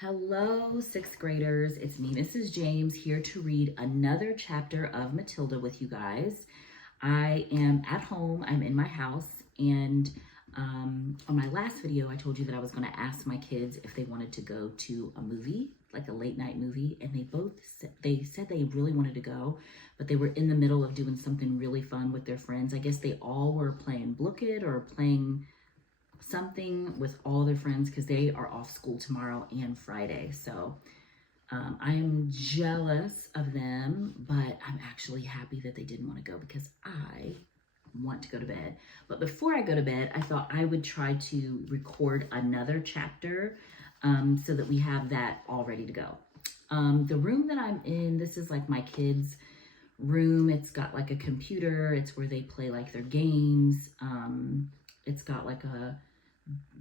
Hello, sixth graders. It's me, Mrs. James, here to read another chapter of Matilda with you guys. I am at home. I'm in my house. And on my last video, I told you that I was going to ask my kids if they wanted to go to a movie, like a late night movie. And they said they really wanted to go, but they were in the middle of doing something really fun with their friends. I guess they all were playing Book It or playing something with all their friends because they are off school tomorrow and Friday. So I am jealous of them, but I'm actually happy that they didn't want to go because I want to go to bed. But before I go to bed, I thought I would try to record another chapter so that we have that all ready to go. The room that I'm in, this is like my kids' room. It's got like a computer. It's where they play like their games. It's got like a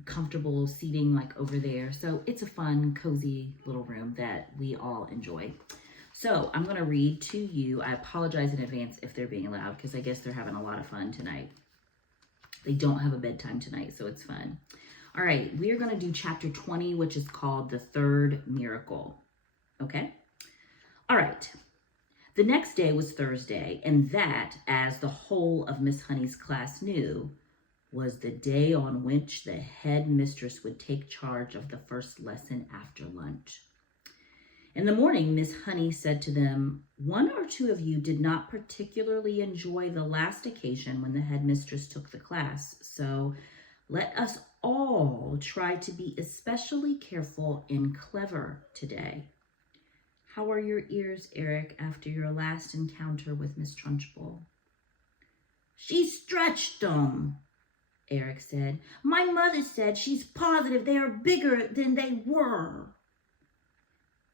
comfortable seating like over there. So it's a fun, cozy little room that we all enjoy. So I'm going to read to you. I apologize in advance if they're being loud because I guess they're having a lot of fun tonight. They don't have a bedtime tonight, so it's fun. All right, we are going to do chapter 20, which is called The Third Miracle. Okay? All right. The next day was Thursday, and that, as the whole of Miss Honey's class knew, was the day on which the head mistress would take charge of the first lesson after lunch. In the morning, Miss Honey said to them, "One or two of you did not particularly enjoy the last occasion when the head mistress took the class, so let us all try to be especially careful and clever today. How are your ears, Eric, after your last encounter with Miss Trunchbull?" "She stretched them," Eric said. "My mother said she's positive they are bigger than they were."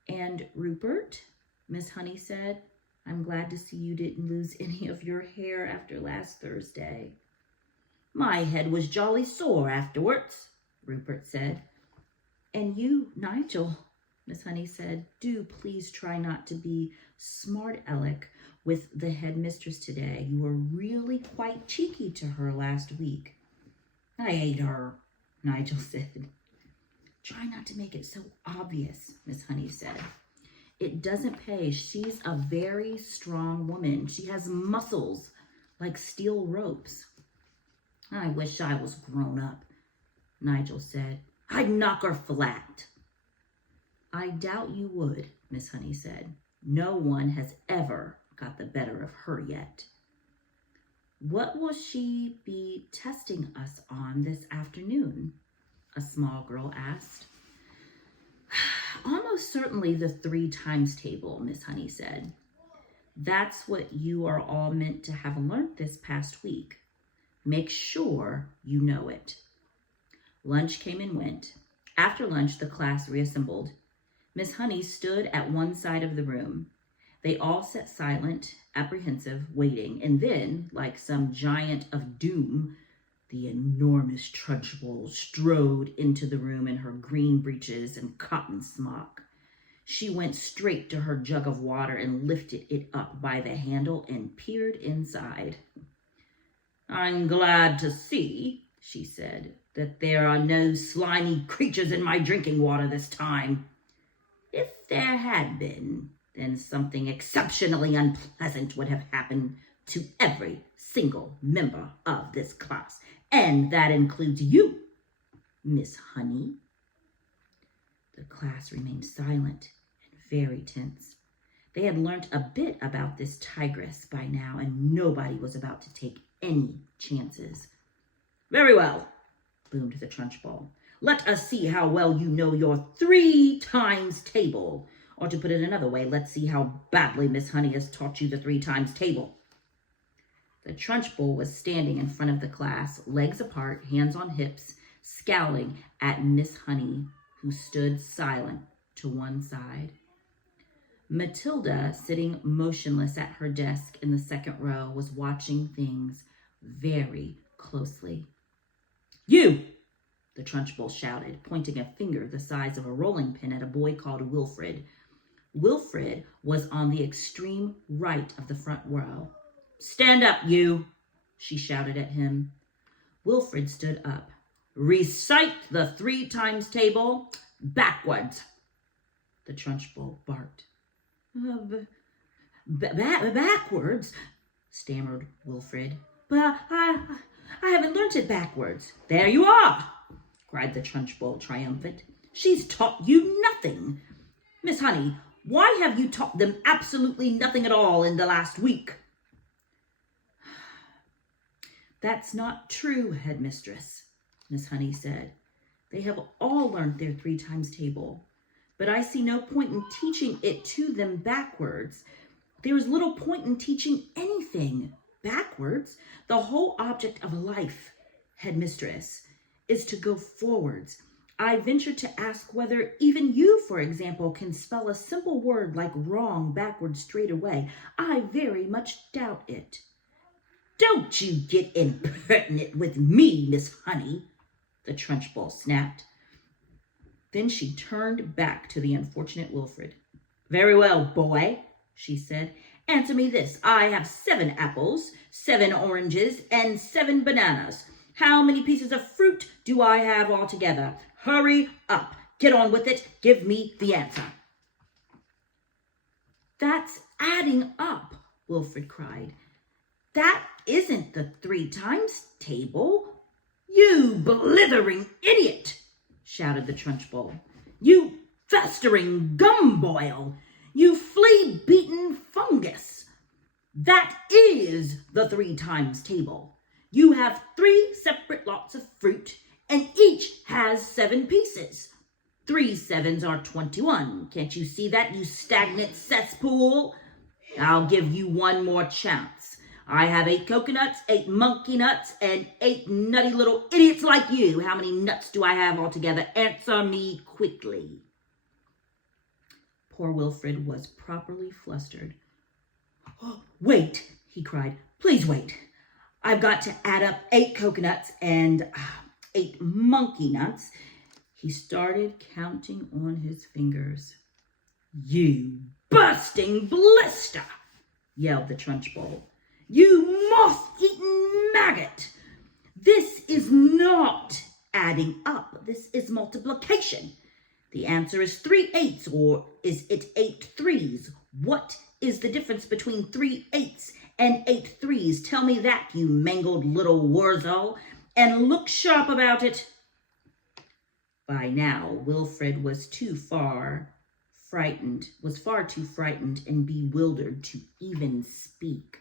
"And Rupert," Miss Honey said, "I'm glad to see you didn't lose any of your hair after last Thursday." "My head was jolly sore afterwards," Rupert said. "And you, Nigel," Miss Honey said, "do please try not to be smart aleck with the head mistress today. You were really quite cheeky to her last week." "I hate her," Nigel said. "Try not to make it so obvious," Miss Honey said. "It doesn't pay. She's a very strong woman. She has muscles like steel ropes." "I wish I was grown up," Nigel said. "I'd knock her flat." "I doubt you would," Miss Honey said. "No one has ever got the better of her yet." "What will she be testing us on this afternoon?" a small girl asked. "Almost certainly the 3 times table," Miss Honey said. "That's what you are all meant to have learned this past week. Make sure you know it." Lunch came and went. After lunch, the class reassembled. Miss Honey stood at one side of the room. They all sat silent, apprehensive, waiting, and then, like some giant of doom, the enormous Trunchbull strode into the room in her green breeches and cotton smock. She went straight to her jug of water and lifted it up by the handle and peered inside. "I'm glad to see," she said, "that there are no slimy creatures in my drinking water this time. If there had been, then something exceptionally unpleasant would have happened to every single member of this class, and that includes you, Miss Honey." The class remained silent and very tense. They had learnt a bit about this tigress by now, and nobody was about to take any chances. "Very well," boomed the Trunchbull. "Let us see how well you know your 3 times table. Or to put it another way, let's see how badly Miss Honey has taught you the 3 times table." The Trunchbull was standing in front of the class, legs apart, hands on hips, scowling at Miss Honey, who stood silent to one side. Matilda, sitting motionless at her desk in the second row, was watching things very closely. "You!" the Trunchbull shouted, pointing a finger the size of a rolling pin at a boy called Wilfred. Wilfred was on the extreme right of the front row. "Stand up, you!" she shouted at him. Wilfred stood up. "Recite the 3 times table backwards," the Trunchbull barked. Backwards, stammered Wilfred. But I haven't learnt it backwards. There you are, cried the Trunchbull, triumphant. She's taught you nothing. Miss Honey, why have you taught them absolutely nothing at all in the last week? That's not true, headmistress, Miss Honey said. They have all learned their 3 times table, but I see no point in teaching it to them backwards. There is little point in teaching anything backwards. The whole object of life, headmistress, is to go forwards. I venture to ask whether even you, for example, can spell a simple word like wrong backwards straight away. I very much doubt it. Don't you get impertinent with me, Miss Honey, the Trunchbull snapped. Then she turned back to the unfortunate Wilfred. Very well, boy, she said. Answer me this. I have 7 apples, 7 oranges, and 7 bananas. How many pieces of fruit do I have altogether? Hurry up. Get on with it. Give me the answer. That's adding up, Wilfred cried. That isn't the 3 times table. You blithering idiot, shouted the Trunchbull. You festering gumboil. You flea-beaten fungus. That is the 3 times table. You have 3 separate lots of fruit, and each has 7 pieces. 3 sevens are 21. Can't you see that, you stagnant cesspool? I'll give you one more chance. I have 8 coconuts, 8 monkey nuts, and 8 nutty little idiots like you. How many nuts do I have altogether? Answer me quickly. Poor Wilfred was properly flustered. Oh, wait, he cried. Please wait. I've got to add up 8 coconuts and 8 monkey nuts. He started counting on his fingers. You bursting blister, yelled the Trunchbull. You moth-eaten maggot. This is not adding up. This is multiplication. The answer is 3 eighths, or is it 8 threes? What is the difference between 3 eighths and 8 threes? Tell me that, you mangled little wurzel, and look sharp about it. By now, Wilfred was far too frightened and bewildered to even speak.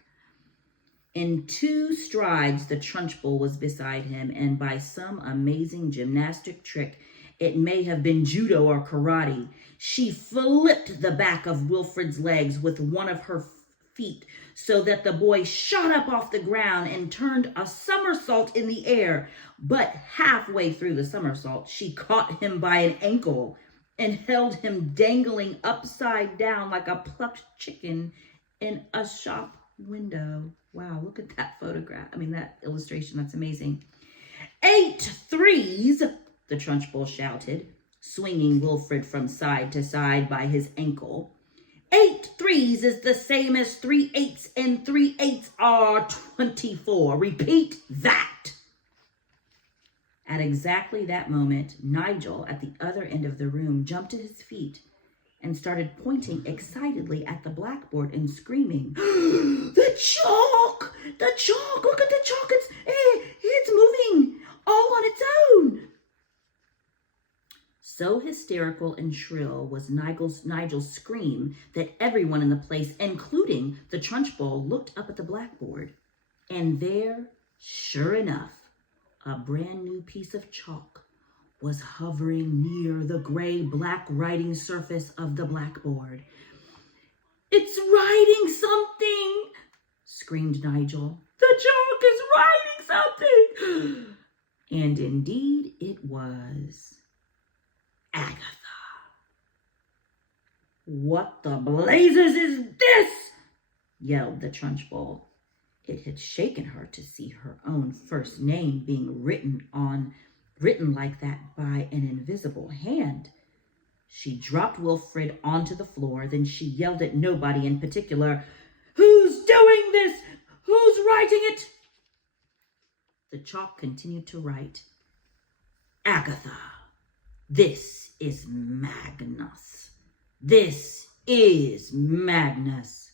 In 2 strides, the Trunchbull was beside him, and by some amazing gymnastic trick, it may have been judo or karate, she flipped the back of Wilfred's legs with one of her feet so that the boy shot up off the ground and turned a somersault in the air. But halfway through the somersault, she caught him by an ankle and held him dangling upside down like a plucked chicken in a shop window. Wow, look at that photograph. That illustration, that's amazing. 8 threes, the Trunchbull shouted, swinging Wilfred from side to side by his ankle. 8 threes is the same as 3 eighths, and 3 eighths are 24. Repeat that. At exactly that moment, Nigel, at the other end of the room, jumped to his feet and started pointing excitedly at the blackboard and screaming, The chalk! The chalk! Look at the chalk! It's moving all on its own! So hysterical and shrill was Nigel's scream that everyone in the place, including the Trunchbull, looked up at the blackboard. And there, sure enough, a brand new piece of chalk was hovering near the gray-black writing surface of the blackboard. It's writing something, screamed Nigel. The chalk is writing something! And indeed it was. Agatha. What the blazes is this? Yelled the Trunchbull. It had shaken her to see her own first name being written like that by an invisible hand. She dropped Wilfred onto the floor, then she yelled at nobody in particular. Who's doing this? Who's writing it? The chalk continued to write. Agatha, this is Magnus. This is madness.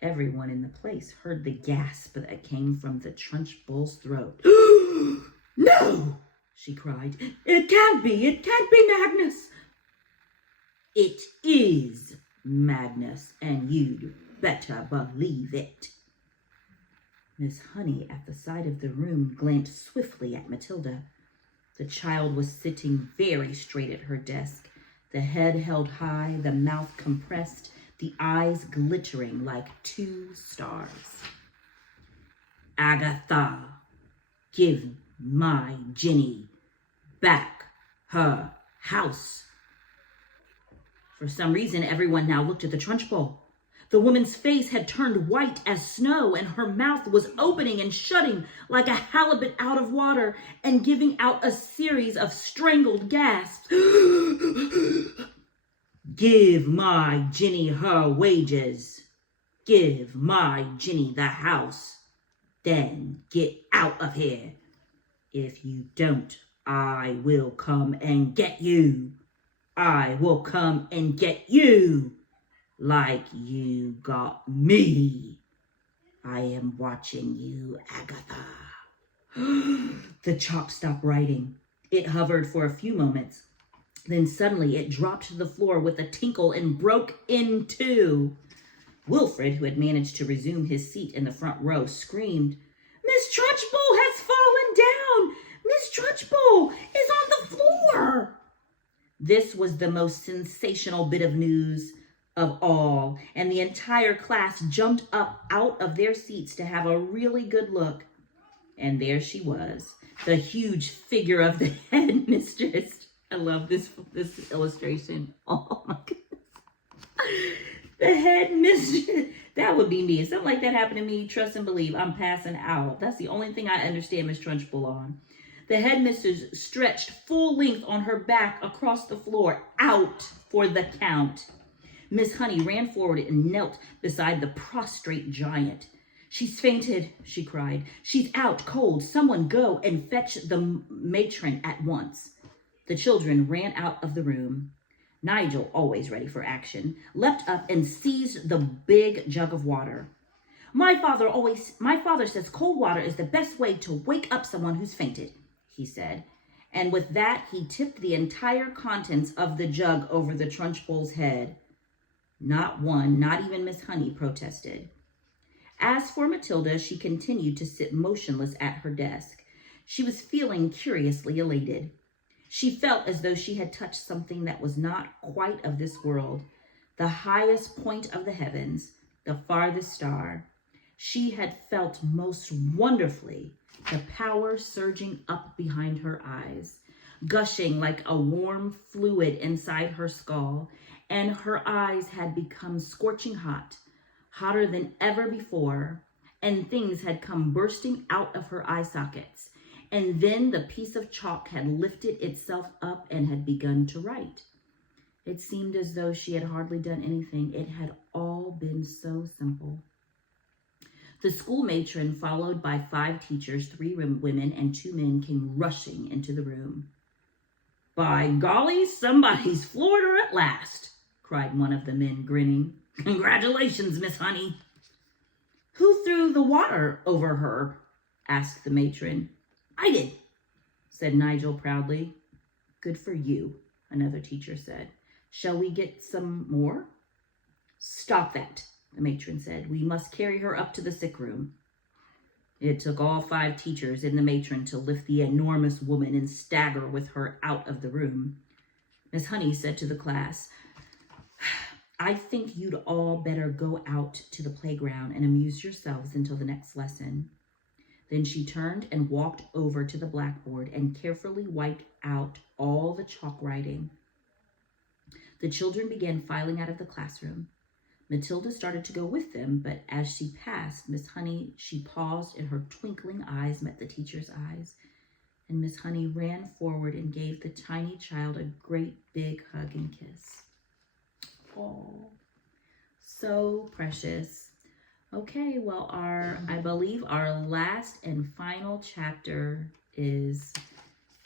Everyone in the place heard the gasp that came from the Trunchbull's throat. No, she cried. It can't be madness. It is madness, and you'd better believe it. Miss Honey, at the side of the room, glanced swiftly at Matilda. The child was sitting very straight at her desk, the head held high, the mouth compressed, the eyes glittering like 2 stars. Agatha, give my Ginny back her house. For some reason, everyone now looked at the Trunchbull. The woman's face had turned white as snow, and her mouth was opening and shutting like a halibut out of water and giving out a series of strangled gasps. Give my Ginny her wages. Give my Ginny the house. Then get out of here. If you don't, I will come and get you. I will come and get you. Like you got me. I am watching you, Agatha. The chalk stopped writing. It hovered for a few moments. Then suddenly it dropped to the floor with a tinkle and broke in two. Wilfred, who had managed to resume his seat in the front row, screamed, Miss Trunchbull has fallen down! Miss Trunchbull is on the floor! This was the most sensational bit of news of all, and the entire class jumped up out of their seats to have a really good look. And there she was, the huge figure of the headmistress. I love this illustration. Oh my goodness. The headmistress. That would be me. If something like that happened to me, trust and believe, I'm passing out. That's the only thing I understand Miss Trunchbull on. The headmistress stretched full length on her back across the floor, out for the count. Miss Honey ran forward and knelt beside the prostrate giant. She's fainted, she cried. She's out cold. Someone go and fetch the matron at once. The children ran out of the room. Nigel, always ready for action, leapt up and seized the big jug of water. My father says cold water is the best way to wake up someone who's fainted, he said. And with that, he tipped the entire contents of the jug over the Trunchbull's head. Not one, not even Miss Honey, protested. As for Matilda, she continued to sit motionless at her desk. She was feeling curiously elated. She felt as though she had touched something that was not quite of this world, the highest point of the heavens, the farthest star. She had felt most wonderfully the power surging up behind her eyes, gushing like a warm fluid inside her skull, and her eyes had become scorching hot, hotter than ever before, and things had come bursting out of her eye sockets. And then the piece of chalk had lifted itself up and had begun to write. It seemed as though she had hardly done anything. It had all been so simple. The school matron, followed by 5 teachers, 3 women, and 2 men, came rushing into the room. By golly, somebody's floored her at last, cried one of the men, grinning. Congratulations, Miss Honey. Who threw the water over her? Asked the matron. I did, said Nigel proudly. Good for you, another teacher said. Shall we get some more? Stop that, the matron said. We must carry her up to the sick room. It took all 5 teachers and the matron to lift the enormous woman and stagger with her out of the room. Miss Honey said to the class, I think you'd all better go out to the playground and amuse yourselves until the next lesson. Then she turned and walked over to the blackboard and carefully wiped out all the chalk writing. The children began filing out of the classroom. Matilda started to go with them, but as she passed Miss Honey, she paused and her twinkling eyes met the teacher's eyes. And Miss Honey ran forward and gave the tiny child a great big hug and kiss. Oh, so precious. Okay, well, I believe our last and final chapter is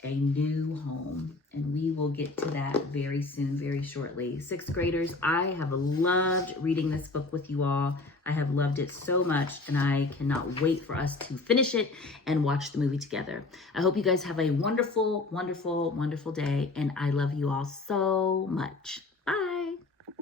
a new home, and we will get to that very soon, very shortly. Sixth graders, I have loved reading this book with you all. I have loved it so much, and I cannot wait for us to finish it and watch the movie together. I hope you guys have a wonderful, wonderful, wonderful day, and I love you all so much.